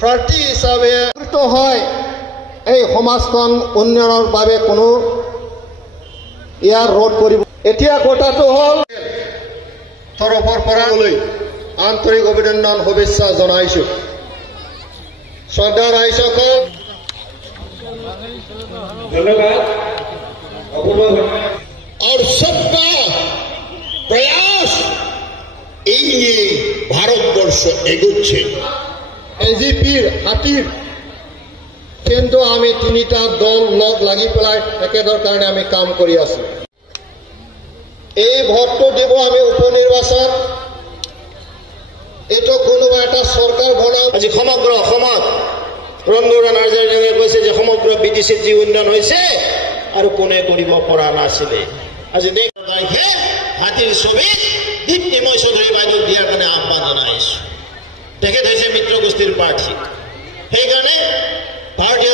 প্ৰাৰ্থী হিচাপে হয় এই সমাজখন উন্নয়নৰ বাবে কোনো ইয়াৰ ৰোধ কৰিব। এতিয়া কথাটো হ'ল তৰফৰ পৰা আন্তৰিক অভিনন্দন শুভেচ্ছা জনাইছো। শ্ৰদ্ধা ৰাইজসকল, ধন্যবাদ। और सबका प्रयास এই নিয়ে ভাৰতবৰ্ষ এগোচ্ছে। এজিপিৰ হাতীৰ কিন্তু আমি তিনিটা দল লগ লাগি পেলাই একেদৰ কাৰণে আমি কাম কৰি আছো। এই ভোটটো দিব আমি উপনিৰ্বাচন, এইটো কোনোবা এটা চৰকাৰ বনাও। আজি সমগ্ৰ অসমত ৰংগুৰা নাৰ্জাৰীয়ে কৈছে যে সমগ্ৰ বিটিচিত যি উন্নয়ন হৈছে আৰু কোনে কৰিব পৰা নাছিলে। আজি দেশে হাতীৰ ছবিত দীপ্তিময় চৌধুৰী বাইদেউ দিয়াৰ কাৰণে আহ্বান জনাইছো। তেখেত হৈছে মিত্ৰ গোষ্ঠীৰ প্ৰাৰ্থী। সেইকাৰণে ভাৰতীয়